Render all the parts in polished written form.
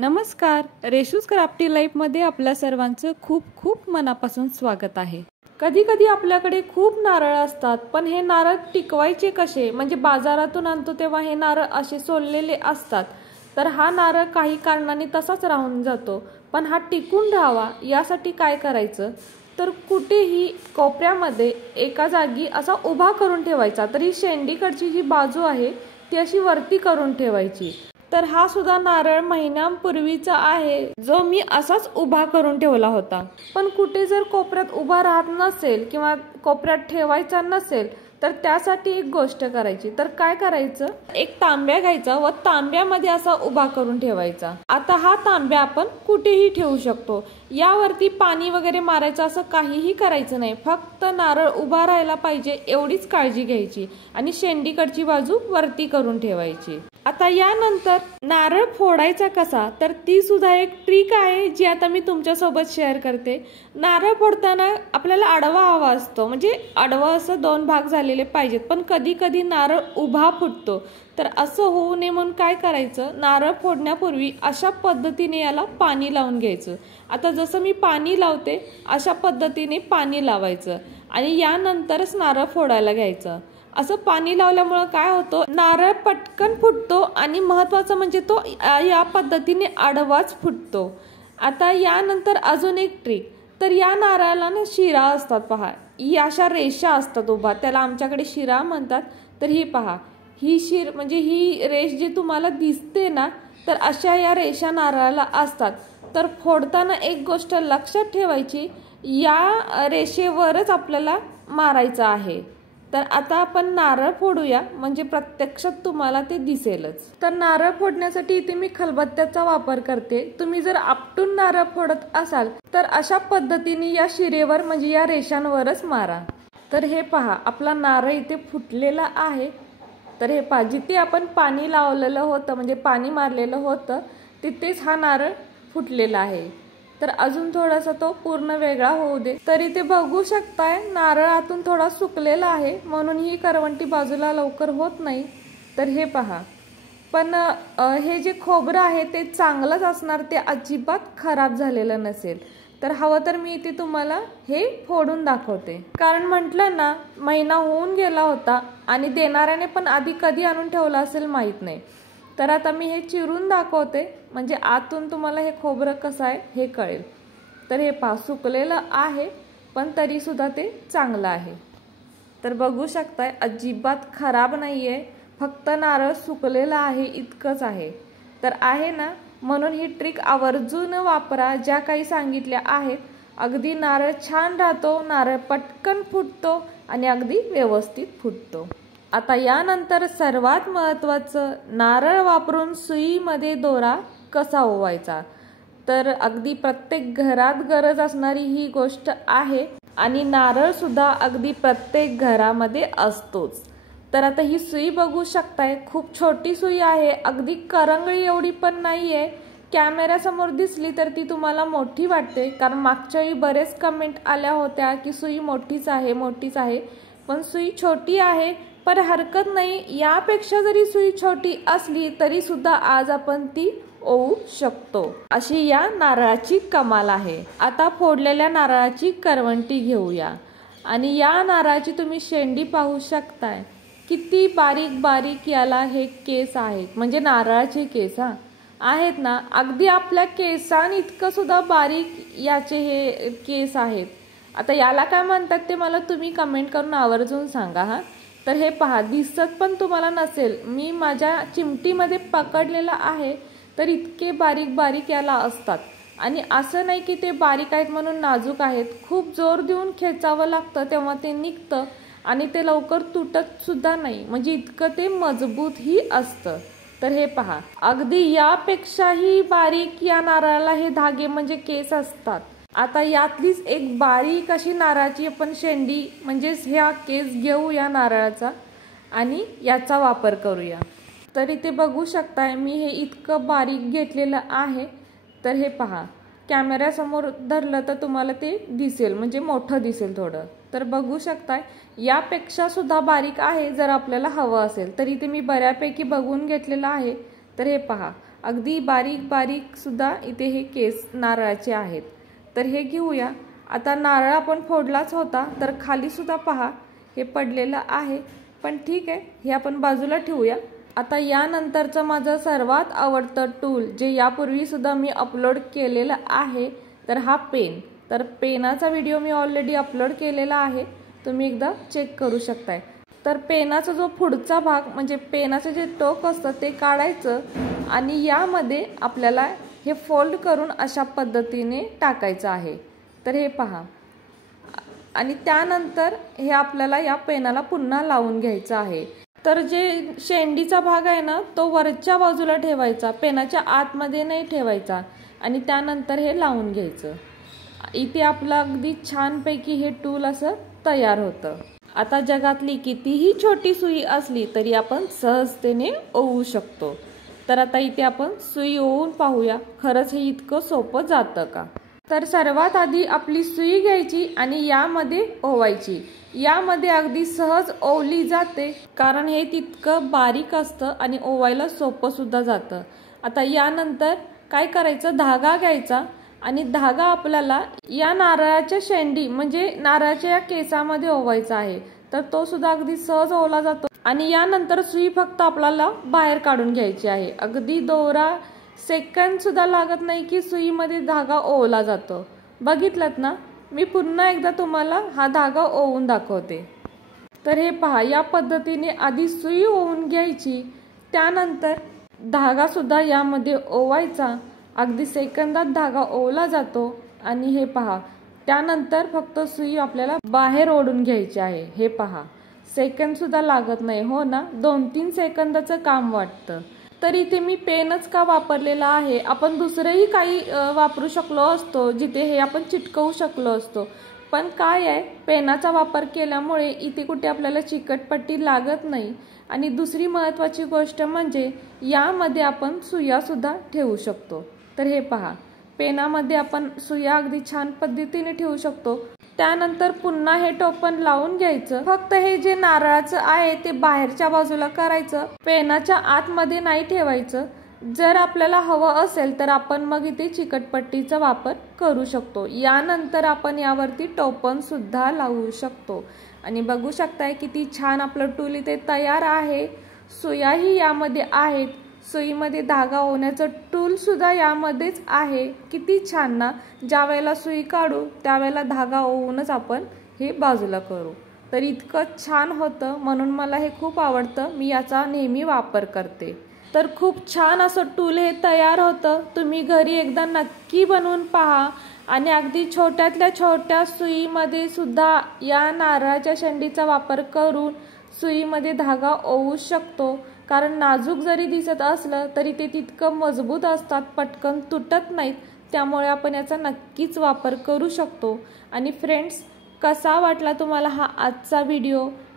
नमस्कार, रेशूज क्राफ्टी लाईफमध्ये आपल्या सर्वांचं खूप खूप मनापासून स्वागत आहे. कधी कधी आपल्याकडे खूप नारळ असतात, पण हे नारळ टिकवायचे कसे? म्हणजे बाजारातून आणतो तेव्हा हे नारळ असे सोललेले असतात, तर हा नारळ काही कारणाने तसाच राहून जातो. पण हा टिकून राहावा यासाठी काय करायचं? तर कुठेही कोपऱ्यामध्ये एका जागी असा उभा करून ठेवायचा. तर ही शेंडीकडची जी बाजू आहे ती अशी वरती करून ठेवायची. तर हा सुद्धा नारळ महिन्यांपूर्वीचा आहे, जो मी असाच उभा करून ठेवला होता. पण कुठे जर कोपऱ्यात उभा राहत नसेल किंवा कोपऱ्यात ठेवायचा नसेल, तर त्यासाठी एक गोष्ट करायची. तर काय करायचं, एक तांब्या घ्यायचा व तांब्यामध्ये असा उभा करून ठेवायचा. आता हा तांब्या आपण कुठेही ठेवू शकतो. यावरती पाणी वगैरे मारायचं असं काहीही करायचं नाही. फक्त नारळ उभा राहायला पाहिजे एवढीच काळजी घ्यायची आणि शेंडीकडची बाजू वरती करून ठेवायची. आता यानंतर नारळ फोडायचा कसा, तर ती सुद्धा एक ट्रिक आहे जी आता मी तुमच्यासोबत शेअर करते. नारळ फोडताना आपल्याला आडवा हवा असतो, म्हणजे आडवा असं दोन भाग झालेले पाहिजेत. पण कधी कधी नारळ उभा फुटतो, तर असं होऊ नये म्हणून काय करायचं, नारळ फोडण्यापूर्वी अशा पद्धतीने याला पाणी लावून घ्यायचं. आता जसं मी पाणी लावते अशा पद्धतीने पाणी लावायचं आणि यानंतरच नारळ फोडायला घ्यायचं. असं पाणी लावल्यामुळे काय होतं, नारळ पटकन फुटतो आणि महत्त्वाचं म्हणजे तो या पद्धतीने आडवाच फुटतो. आता यानंतर अजून एक ट्रिक, तर या नारळाला ना शिरा असतात पहा, ही अशा रेषा असतात उभा, त्याला आमच्याकडे शिरा म्हणतात. तर ही पहा, ही म्हणजे ही रेष जी तुम्हाला दिसते ना, तर अशा या रेषा नारळाला असतात. तर फोडताना एक गोष्ट लक्षात ठेवायची, या रेषेवरच आपल्याला मारायचं आहे. तर आता आपण नारळ फोडूया, म्हणजे प्रत्यक्षात तुम्हाला ते दिसेलच. तर नारळ फोडण्यासाठी इथे मी खलबत्त्याचा वापर करते. तुम्ही जर आपटून नारळ फोडत असाल तर अशा पद्धतीने या शिरेवर म्हणजे या रेषांवरच मारा. तर हे पहा, आपला नारळ इथे फुटलेला आहे. तर हे पहा, जिथे आपण पाणी लावलेलं होतं म्हणजे पाणी मारलेलं होतं तिथेच हा नारळ फुटलेला आहे. तर अजून थोडासा तो पूर्ण वेगळा होऊ दे. तर इथे बघू शकताय नारळ आतून थोडा सुकलेला आहे, म्हणून ही करवंटी बाजूला लवकर होत नाही. तर हे पहा, पण हे जे खोबरं आहे ते चांगलंच असणार, ते अजिबात खराब झालेलं नसेल. तर हवं तर मी इथे तुम्हाला हे फोडून दाखवते. कारण म्हटलं ना, महिना होऊन गेला होता आणि देणाऱ्याने पण आधी कधी आणून ठेवला असेल माहीत नाही. तर आता मी हे चिरून दाखवते, म्हणजे आतून तुम्हाला हे खोबरं कसं आहे हे कळेल. तर हे पहा, सुकलेलं आहे पण तरी सुद्धा ते चांगलं आहे. तर बघू शकताय अजिबात खराब नाहीये, फक्त नारळ सुकलेलं आहे इतकंच आहे. तर आहे ना, म्हणून ही ट्रिक आवर्जून वापरा ज्या काही सांगितल्या आहेत. अगदी नारळ छान राहतो, नारळ पटकन फुटतो आणि अगदी व्यवस्थित फुटतो. आता यानंतर सर्वात महत्त्वाचं, नारळ वापरून सुईमध्ये दोरा कसा ओवायचा. तर अगदी प्रत्येक घरात गरज असणारी ही गोष्ट आहे आणि नारळ सुद्धा अगदी प्रत्येक घरामध्ये असतोच. तर आता ही सुई बघू शकताय, खूप छोटी सुई आहे, अगदी करंगळी एवढी पण नाहीये. कॅमेऱ्यासमोर दिसली तर ती तुम्हाला मोठी वाटते, कारण मागच्या वेळी बरेच कमेंट आल्या होत्या की सुई मोठीच आहे मोठीच आहे, पण सुई छोटी आहे. पण हरकत नाही, यापेक्षा जरी सुई छोटी असली तरी सुद्धा आज आपण ती ओवू शकतो. अशी या नारळाची कमाल आहे. आता फोडलेल्या नारळाची करवंटी घेऊया आणि या नारळाची तुम्ही शेंडी पाहू शकताय, किती बारीक बारीक याला हे केस आहेत, म्हणजे नारळाचे केस आहेत ना, अगदी आपल्या केसां इतकं सुद्धा बारीक याचे हे केस आहेत. आता याला काय म्हणतात ते मला तुम्ही कमेंट करून आवर्जून सांगा. तर हे पहा, दिसत पण तुम्हाला नसेल, मी माझ्या चिमटीमध्ये पकडलेला आहे. तर इतके बारीक बारीक याला असतात आणि असं नाही की ते बारीक आहेत म्हणून नाजूक आहेत. खूप जोर देऊन खेचावं लागतं तेव्हा ते निघतं आणि ते लवकर तुटत सुद्धा नाही, म्हणजे इतकं ते मजबूतही असतं. तर हे पहा, अगदी यापेक्षाही बारीक या नारळाला हे धागे म्हणजे केस असतात. आता यातलीच एक बारीक अशी नारळाची आपण शेंडी म्हणजे ह्या केस घेऊ या नारळाचा आणि याचा वापर करूया. तर इथे बघू शकताय मी हे इतकं बारीक घेतलेलं आहे. तर हे पहा, कॅमेऱ्यासमोर धरलं तर तुम्हाला ते दिसेल, म्हणजे मोठं दिसेल थोडं. तर बघू शकताय यापेक्षा सुद्धा बारीक आहे जर आपल्याला हवं असेल. तर इथे मी बऱ्यापैकी बघून घेतलेलं आहे. तर हे पहा, अगदी बारीक बारीक सुद्धा इथे हे केस नारळाचे आहेत। तर हे घेऊया। आता नारळ आपण फोडलाच होता, तर खाली सुद्धा पहा हे पडलेलं आहे, पण ठीक आहे, हे आपण बाजूला ठेवूया। आता यानंतरचं माझं सर्वात आवडतं टूल, जे यापूर्वी सुद्धा मी अपलोड केलेलं आहे, तर हा पेन। तर पेनाचा व्हिडिओ मी ऑलरेडी अपलोड केलेला आहे, तुम्ही एकदा चेक करू शकताय। तर पेनाचा जो पुढचा भाग म्हणजे पेनाचं जे टोक असतं ते काढायचं आणि यामध्ये आपल्याला हे फोल्ड करून अशा पद्धतीने टाकायचं आहे। तर हे पहा, आणि त्यानंतर हे आपल्याला या पेनाला पुन्हा लावून घ्यायचं आहे। तर जे शेंडीचा भाग आहे ना, तो वरच्या बाजूला ठेवायचा, पेनाच्या आतमध्ये नाही ठेवायचा, आणि त्यानंतर हे लावून घ्यायचं। इथे आपलं अगदी छानपैकी हे टूल असं तयार होतं। आता जगातली कितीही छोटी सुई असली तरी आपण सहजतेने ओवू शकतो। तर आता इथे आपण सुई ओवून पाहूया, खरंच हे इतकं सोपं जातं का। तर सर्वात आधी आपली सुई घ्यायची आणि यामध्ये ओवायची। यामध्ये अगदी सहज ओवली जाते, कारण हे तितकं बारीक असतं आणि ओवायला सोपं सुद्धा जातं। आता यानंतर काय करायचं, धागा घ्यायचा आणि धागा आपल्याला या नारळाच्या शेंडी म्हणजे नारळाच्या या केसामध्ये ओवायचा आहे। तर तो सुद्धा अगदी सहज ओवला जातो आणि यानंतर सुई फक्त आपल्याला बाहेर काढून घ्यायची आहे। अगदी दोरा सेकंद सुद्धा लागत नाही की सुईमध्ये धागा ओवला जातो। बघितलत ना, मी पुन्हा एकदा तुम्हाला हा धागा ओवून दाखवते। तर हे पहा, या पद्धतीने आधी सुई ओवून घ्यायची, त्यानंतर धागा सुद्धा यामध्ये ओवायचा। अगदी सेकंदात धागा ओवला जातो आणि हे पहा, त्यानंतर फक्त सुई आपल्याला बाहेर ओढून घ्यायची आहे। हे पहा, सेकंद सुद्धा लागत नाही, हो ना, 2-3 सेकंदाचं काम वाटतं। तर इथे मी पेनच का वापरलेला आहे, आपण दुसरंही काही वापरू शकलो असतो, जिथे हे आपण चिटकवू शकलो असतो, पण काय आहे, पेनाचा वापर केल्यामुळे इथे कुठे आपल्याला चिकटपट्टी लागत नाही। आणि दुसरी महत्त्वाची गोष्ट म्हणजे यामध्ये आपण सुया सुद्धा ठेवू शकतो। तर हे पहा, पेनामध्ये आपण सुया अगदी छान पद्धतीने ठेवू शकतो। त्यानंतर पुन्हा हे टोपण लावून घ्यायचं। फक्त हे जे नारळाचं आहे ते बाहेरच्या बाजूला करायचं, पेनाच्या आतमध्ये नाही ठेवायचं। जर आपल्याला हवं असेल तर आपण मग इथे चिकटपट्टीचा वापर करू शकतो। यानंतर आपण यावरती टोपण सुद्धा लावू शकतो आणि बघू शकताय किती छान आपलं टूल इथे तयार आहे। सुयाही यामध्ये आहेत, सुईमध्ये धागा ओवण्याचं टूल सुद्धा यामध्येच आहे। किती छान ना, ज्या वेळेला सुई काढू त्यावेळेला धागा ओवूनच आपण हे बाजूला करू। तर इतकं छान होतं, म्हणून मला हे खूप आवडतं, मी याचा नेहमी वापर करते। तर खूप छान असं टूल हे तयार होतं, तुम्ही घरी एकदा नक्की बनवून पहा। आणि अगदी छोट्यातल्या छोट्या सुईमध्ये सुद्धा या नारळाच्या शेंडीचा वापर करून सुईमध्ये धागा ओवू शकतो, कारण नाजूक जरी दिसत असलं तरी ते तितकं मजबूत असतात, पटकन तुटत नाहीत। त्यामुळे आपण याचा नक्कीच वापर करू शकतो। आणि फ्रेंड्स, कसा वाटला तुम्हाला हा आजचा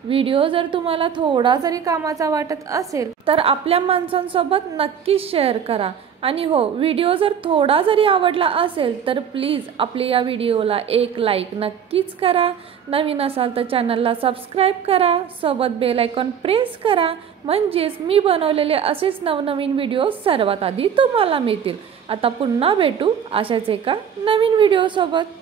व्हिडिओ जर तुम्हाला थोडा जरी कामाचा वाटत असेल तर आपल्या माणसांसोबत नक्कीच शेअर करा। आणि हो, व्हिडिओ जर थोडा जरी आवडला असेल तर प्लीज आपल्या या व्हिडिओला एक लाईक नक्कीच करा। नवीन असाल तर चॅनलला सबस्क्राईब करा, सोबत बेल आयकॉन प्रेस करा, म्हणजेच मी बनवलेले असेच नवनवीन व्हिडिओ सर्वात आधी तुम्हाला मिळतील। आता पुन्हा भेटू अशाच एका नवीन व्हिडिओ सोबत।